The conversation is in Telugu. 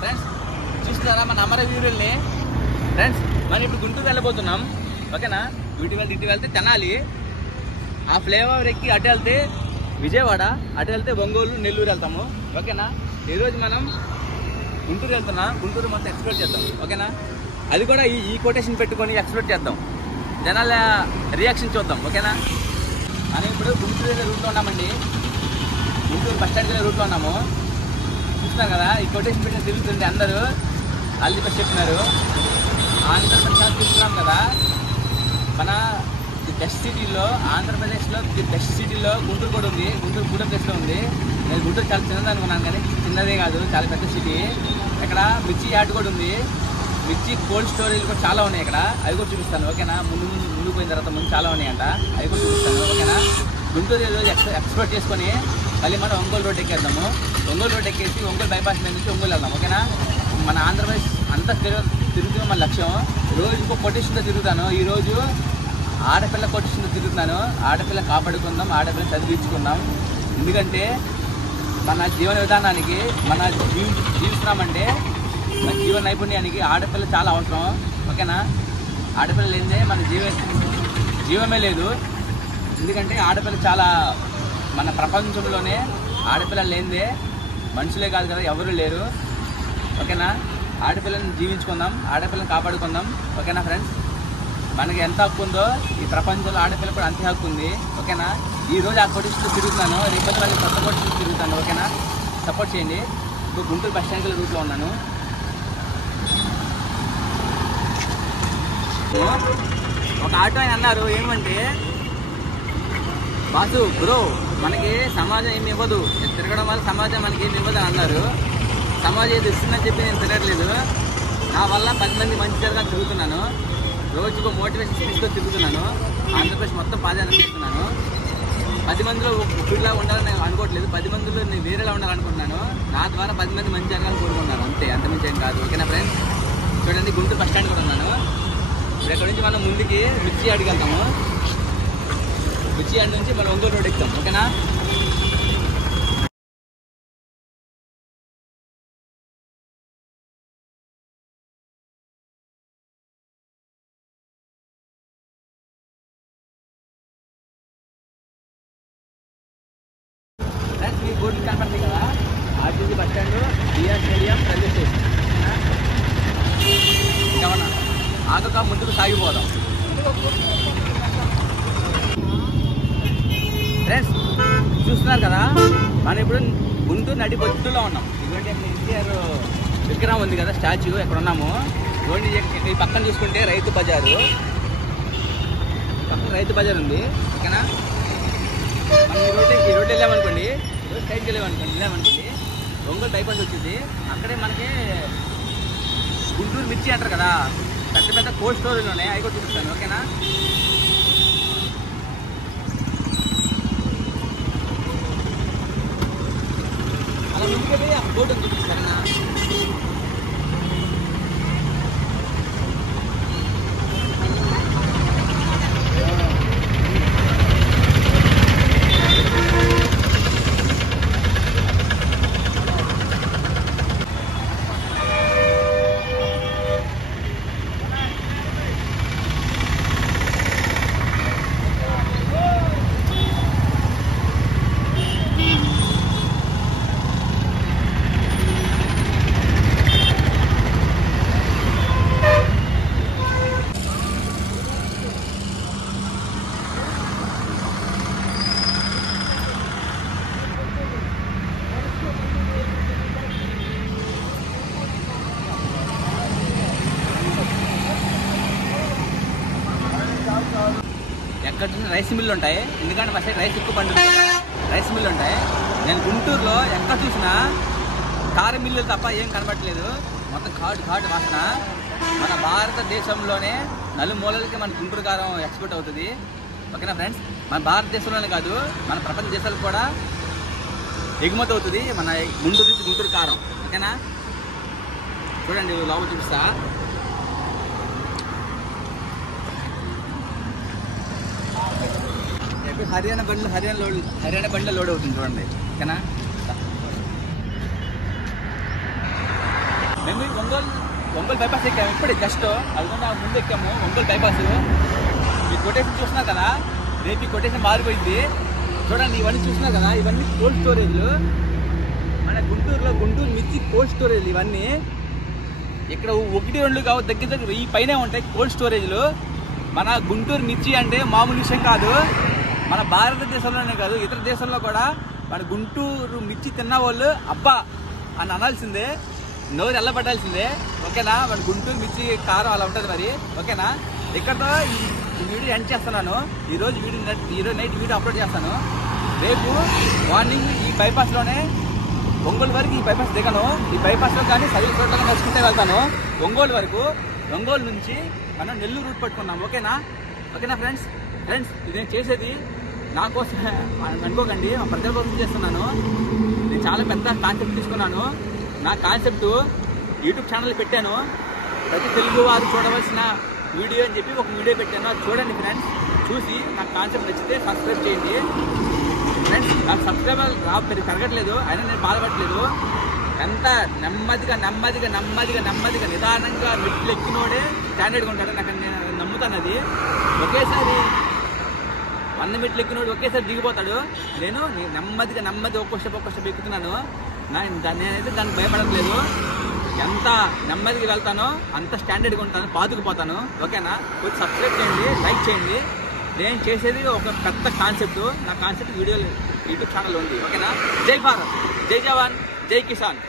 ఫ్రెండ్స్ చూస్తున్నారా మన అమరవీరుల్ని. ఫ్రెండ్స్ మనం ఇప్పుడు గుంటూరు వెళ్ళబోతున్నాం, ఓకేనా. ఇటు వెళ్తే తెనాలి, ఆ ఫ్లేవర్ ఎక్కి అటు వెళ్తే విజయవాడ, అటు వెళ్తే ఒంగోలు, నెల్లూరు వెళ్తాము, ఓకేనా. ఈరోజు మనం గుంటూరు వెళ్తున్నాం, గుంటూరు మొత్తం ఎక్స్ప్లోర్ చేద్దాం, ఓకేనా. అది కూడా ఈ కొటేషన్ పెట్టుకొని ఎక్స్ప్లోర్ చేద్దాం, జనాల రియాక్షన్ చూద్దాం, ఓకేనా. మనం ఇప్పుడు గుంటూరు రూట్లో ఉన్నామండి, గుంటూరు బస్ స్టాండ్ రూట్లో ఉన్నాము. చూస్తున్నారు కదా, ఈ కొటేషన్ పెట్టిన తిరుగుతుంది, అందరూ అల్లి బస్ చెప్తున్నారు. ఆంధ్రప్రదేశ్ చూస్తున్నాం కదా, మన ది బెస్ట్ సిటీలో, ఆంధ్రప్రదేశ్లో ది బెస్ట్ సిటీలో గుంటూరు కూడా ఉంది. గుంటూరు కూడా ప్లేస్లో ఉంది. నేను గుంటూరు చాలా చిన్నది అనుకున్నాను, కానీ చిన్నదే కాదు, చాలా పెద్ద సిటీ. ఇక్కడ మిర్చి యార్డ్ కూడా ఉంది, మిర్చి కోల్డ్ స్టోరేజ్ కూడా చాలా ఉన్నాయి ఇక్కడ, అవి కూడా చూపిస్తాను, ఓకేనా. ముందుకు పోయిన తర్వాత ముందు చాలా ఉన్నాయంట, అవి కూడా చూపిస్తాను, ఓకేనా. గుంటూరు ఈరోజు ఎక్స్ప్లోర్ చేసుకొని మళ్ళీ మనం ఒంగోలు రోడ్ ఎక్కేద్దాము. ఒంగోలు రోడ్ ఎక్కేసి ఒంగోలు బైపాస్ మీద నుంచి ఒంగోలు వెళ్దాం, ఓకేనా. మన ఆంధ్రప్రదేశ్ అంతా తిరుగుతున్న మన లక్ష్యం. రోజు ఇంకో కొటేషన్తో తిరుగుతాను. ఈరోజు ఆడపిల్ల కొటేషన్తో తిరుగుతున్నాను. ఆడపిల్ల కాపాడుకుందాం, ఆడపిల్ల చదివించుకుందాం. ఎందుకంటే మన జీవన విధానానికి, మన జీవిస్తున్నామంటే మన జీవన నైపుణ్యానికి ఆడపిల్ల చాలా అవసరం, ఓకేనా. ఆడపిల్ల లేదే మన జీవమే లేదు. ఎందుకంటే ఆడపిల్ల చాలా, మన ప్రపంచంలోనే ఆడపిల్ల లేదే మనుషులే కాదు కదా, ఎవరు లేరు, ఓకేనా. ఆడపిల్లని జీవించుకుందాం, ఆడపిల్లని కాపాడుకుందాం, ఓకేనా. ఫ్రెండ్స్ మనకి ఎంత హక్కు ఉందో ఈ ప్రపంచంలో ఆడపిల్ల కూడా అంతే హక్కు ఉంది, ఓకేనా. ఈరోజు ఆ కొటేషన్లో తిరుగుతున్నాను, రేపు మళ్ళీ కొత్త కొటేషన్లో తిరుగుతాను, ఓకేనా. సపోర్ట్ చేయండి. ఇప్పుడు గుంటూరు బస్ స్టాండ్ రూట్లో ఉన్నాను. ఒక ఆటో ఆయన అన్నారు ఏమంటే, బాసు బ్రో మనకి సమాజం ఏమి ఇవ్వదు, తిరగడం వల్ల సమాజం మనకి ఏమి ఇవ్వదు అని అన్నారు. సమాజం ఏది ఇస్తుందని చెప్పి నేను తిరగట్లేదు, నా వల్ల 10 మంది మంచి జరగాలని తిరుగుతున్నాను. రోజుకు మోటివేషన్ తీసుకొని తిరుగుతున్నాను. ఆంధ్రప్రదేశ్ మొత్తం పాదయాత్ర చేస్తున్నాను. 10 మందిలో ఒకటిలా ఉండాలని నేను అనుకోవట్లేదు, 10 మందిలో నేను వేరేలా ఉండాలనుకుంటున్నాను. నా ద్వారా 10 మంది మంచి జరగాలని కోరుకుంటున్నాను, అంతే, అంతమించి ఏం కాదు, ఓకేనా. ఫ్రెండ్స్ చూడండి, గుంటూరు బస్ స్టాండ్ కూడా ఉన్నాను. ఇప్పుడు ఎక్కడి నుంచి మనం ముందుకి మిర్చి యార్డ్కి వెళ్తాము. మిర్చి యార్డ్ నుంచి మనం ఒంగోలు రోడ్ ఎక్కుతాం, ఓకేనా. ఫ్రెండ్స్ మీ బోర్డు కనపడుతుంది కదా, RTC bus stand, BR stadium, railway station, ఓకేనా. ఆగక ముందుకు సాగిపోదాం. ఫ్రెండ్స్ చూస్తున్నారు కదా, మనం ఇప్పుడు గుంటూరు నడి బొట్టులో ఉన్నాం. ఇటువంటి ఎన్టీఆర్ విగ్రహం ఉంది కదా, స్టాచ్యూ, ఎక్కడ ఉన్నాము. ఈ పక్కన చూసుకుంటే రైతు బజారు, పక్కన రైతు బజార్ ఉంది, ఓకేనా. మనం ఈ రోడ్డు వెళ్ళామనుకోండి, సైడ్కి వెళ్ళామనుకోండి ఒంగోలు బైపాస్ వచ్చింది. అక్కడే మనకి గుంటూరు మిర్చి అంటారు కదా, పెద్ద పెద్ద కోల్డ్ స్టోరేజ్లు ఉన్నాయి, అవి కూడా చూపిస్తాను, ఓకేనా. అలా ముందుకెళ్ళి ఆ బోర్డు చూపిస్తారన్నా. ఎక్కడ చూసిన రైస్ మిల్లు ఉంటాయి, ఎందుకంటే మా సైడ్ రైస్ ఎక్కువ పండుతుంది, రైస్ మిల్లు ఉంటాయి. నేను గుంటూరులో ఎక్కడ చూసినా కారం మిల్లులు తప్ప ఏం కనబడట్లేదు, మొత్తం ఘాటు వాసన. మన భారతదేశంలోనే నలుమూలలకి మన గుంటూరు కారం ఎక్స్పోర్ట్ అవుతుంది, ఓకేనా. ఫ్రెండ్స్ మన భారతదేశంలోనే కాదు, మన ప్రపంచ దేశాలకు కూడా ఎగుమతి అవుతుంది మన గుంటూరు నుంచి గుంటూరు కారం, ఓకేనా. చూడండి లోపల చూపిస్తా. హర్యానా బండ్లో లోడ్ అవుతుంది చూడండి, ఓకేనా. ఒంగోలు బైపాస్ ఎక్కాము ఇప్పుడే జస్ట్ అదిగోండి ముందు ఎక్కాము ఒంగోలు బైపాస్. ఈ కొటేషన్ చూస్తున్నా కదా, రేపు ఈ కొటేషన్ మారిపోయింది చూడండి. ఇవన్నీ చూస్తున్నా కదా, ఇవన్నీ కోల్డ్ స్టోరేజ్లు. మన గుంటూరు మిర్చి కోల్డ్ స్టోరేజ్. ఇవన్నీ ఇక్కడ 1-2 కావు, దగ్గర ఈ పైనే ఉంటాయి కోల్డ్ స్టోరేజ్లు. మన గుంటూరు మిర్చి అంటే మామూలు విషయం కాదు. మన భారతదేశంలోనే కాదు, ఇతర దేశంలో కూడా మన గుంటూరు మిర్చి తిన్న వాళ్ళు అబ్బా అని అనాల్సిందే, నోరు ఎల్లబట్టాల్సిందే. ఓకేనా, మన గుంటూరు మిర్చి కారం అలా ఉంటుంది మరి. ఓకేనా, ఇక్కడతో ఈ వీడియో ఎండ్ చేస్తున్నాను. ఈరోజు నైట్ వీడియో అప్లోడ్ చేస్తాను. రేపు మార్నింగ్ ఈ బైపాస్లోనే ఒంగోలు వరకు ఈ బైపాస్ దిగను. ఈ బైపాస్లో కానీ సైకిల్ రోడ్లో నడుచుకుంటే వెళ్తాను ఒంగోలు వరకు. ఒంగోలు నుంచి మనం నెల్లూరు రూట్ పట్టుకున్నాం. ఓకేనా ఫ్రెండ్స్ ఇది నేను చేసేది నా కోసం అనుకోకండి, మా ప్రజల కోసం చేస్తున్నాను. నేను చాలా పెద్ద కాన్సెప్ట్ తీసుకున్నాను. నా కాన్సెప్ట్ యూట్యూబ్ ఛానల్ పెట్టాను, ప్రతి తెలుగు వారు చూడవలసిన వీడియో అని చెప్పి ఒక వీడియో పెట్టాను. అది చూడండి ఫ్రెండ్స్, చూసి నాకు కాన్సెప్ట్ నచ్చితే సబ్స్క్రైబ్ చేయండి ఫ్రెండ్స్. నాకు సబ్స్క్రైబర్ పెరగట్లేదు, అయినా నేను బాధపడలేదు. ఎంత నెమ్మదిగా నిదానంగా మెట్లు ఎక్కినోడే స్టాండర్డ్గా ఉంటాడు. నాకు నేను నమ్ముతాను అది. ఒకేసారి 100 మెట్లు ఎక్కినోడు ఒకేసారి దిగిపోతాడు. నేను నెమ్మది ఒక్కో స్టెప్ ఎక్కుతున్నాను. నేనైతే దానికి భయపడట్లేదు. ఎంత నెమ్మదిగా వెళ్తానో అంత స్టాండర్డ్గా ఉంటాను, పాతుకుపోతాను. ఓకేనా, కొంచెం సబ్స్క్రైబ్ చేయండి, లైక్ చేయండి. నేను చేసేది ఒక పెద్ద కాన్సెప్ట్. నా కాన్సెప్ట్ వీడియో యూట్యూబ్ ఛానల్ ఉంది. ఓకేనా, జై భారత్, జై జవాన్, జై కిసాన్.